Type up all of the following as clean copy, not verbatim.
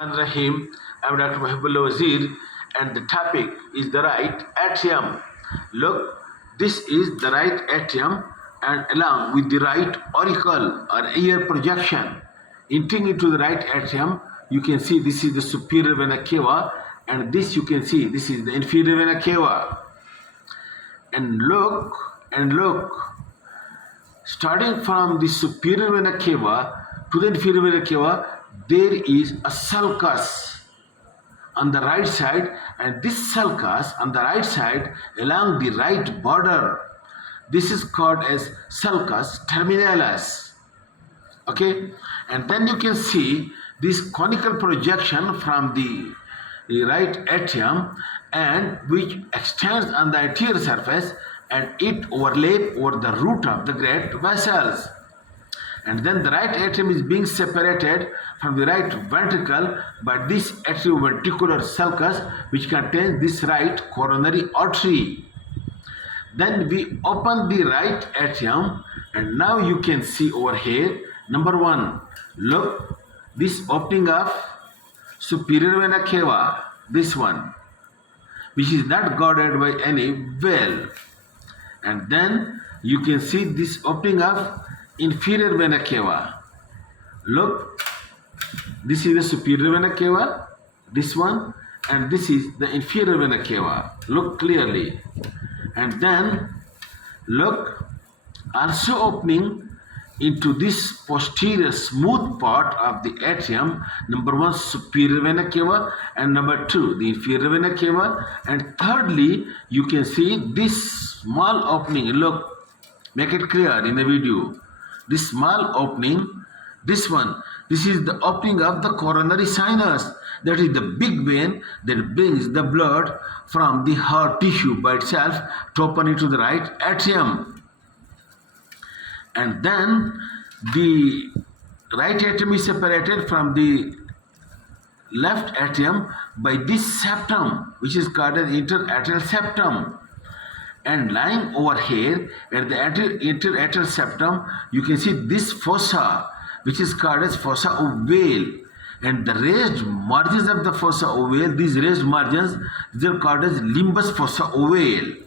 Rahim. I'm Dr. Mohibullah Wazir, and the topic is the right atrium. Look, this is the right atrium, and along with the right auricle or ear projection, entering into the right atrium, you can see this is the superior vena cava, and this you can see this is the inferior vena cava. And look, starting from the superior vena cava to the inferior vena cava, there is a sulcus on the right side, and this sulcus on the right side along the right border, this is called as sulcus terminalis. Okay, and then you can see this conical projection from the right atrium, and which extends on the anterior surface, and it overlap over the root of the great vessels. And then the right atrium is being separated from the right ventricle by this atrioventricular sulcus, which contains this right coronary artery. Then we open the right atrium, and now you can see over here, number one, look, this opening of superior vena cava, this one, which is not guarded by any veil. And then you can see this opening of inferior vena cava. Look, this is the superior vena cava, this one, and this is the inferior vena cava. Look clearly. And then look, also opening into this posterior smooth part of the atrium, number one, superior vena cava, and number two, the inferior vena cava, and thirdly, you can see this small opening. Look, make it clear in the video. This small opening, this one, this is the opening of the coronary sinus. That is the big vein that brings the blood from the heart tissue by itself to open into the right atrium. And then the right atrium is separated from the left atrium by this septum, which is called as interatrial septum. And lying over here at the interatrial septum, you can see this fossa, which is called as fossa ovale. And the raised margins of the fossa ovale, these raised margins, they are called as limbus fossa ovale.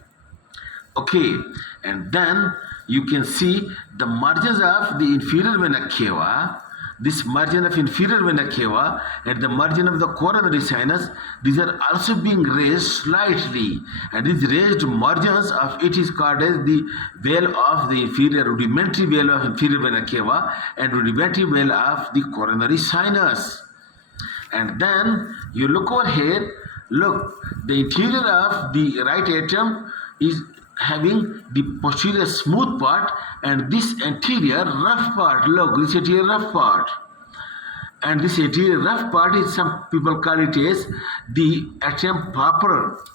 Okay, and then you can see the margins of the inferior vena cava, this margin of inferior vena cava and the margin of the coronary sinus, these are also being raised slightly, and these raised margins of it is called as the veil of the inferior, rudimentary veil of inferior vena cava and rudimentary veil of the coronary sinus. And then you look over here, look, the interior of the right atrium is having the posterior smooth part, and this anterior rough part, look, this anterior rough part, and this anterior rough part is, some people call it as the atrium proper,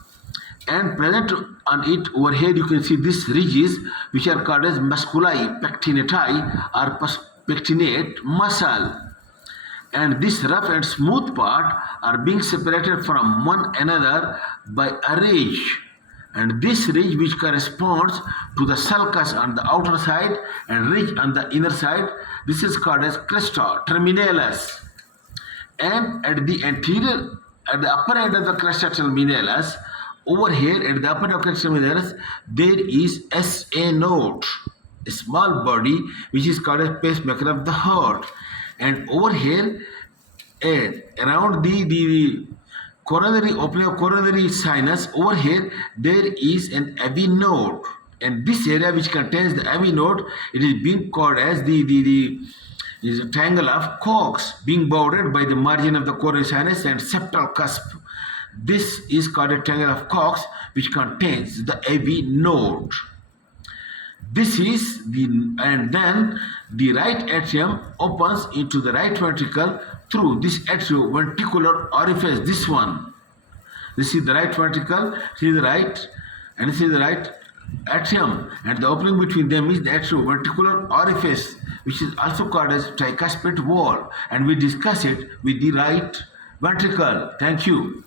and present on it over here you can see these ridges which are called as musculi pectinati or pectinate muscle, and this rough and smooth part are being separated from one another by a ridge. And this ridge, which corresponds to the sulcus on the outer side and ridge on the inner side, this is called as cresta terminalis. And at the anterior, at the upper end of the cresta terminalis, over here at the upper end of cresta terminalis, there is SA node, a small body which is called as pacemaker of the heart. And over here, around the coronary opening of coronary sinus, over here there is an AV node, and this area which contains the AV node, it is being called as the triangle of Cox, being bounded by the margin of the coronary sinus and septal cusp. This is called a triangle of Cox, which contains the AV node. This is and then the right atrium opens into the right ventricle through this atrioventricular orifice, this one. This is the right ventricle, this is the right, and this is the right atrium, and the opening between them is the atrioventricular orifice, which is also called as tricuspid wall, and we discuss it with the right ventricle. Thank you.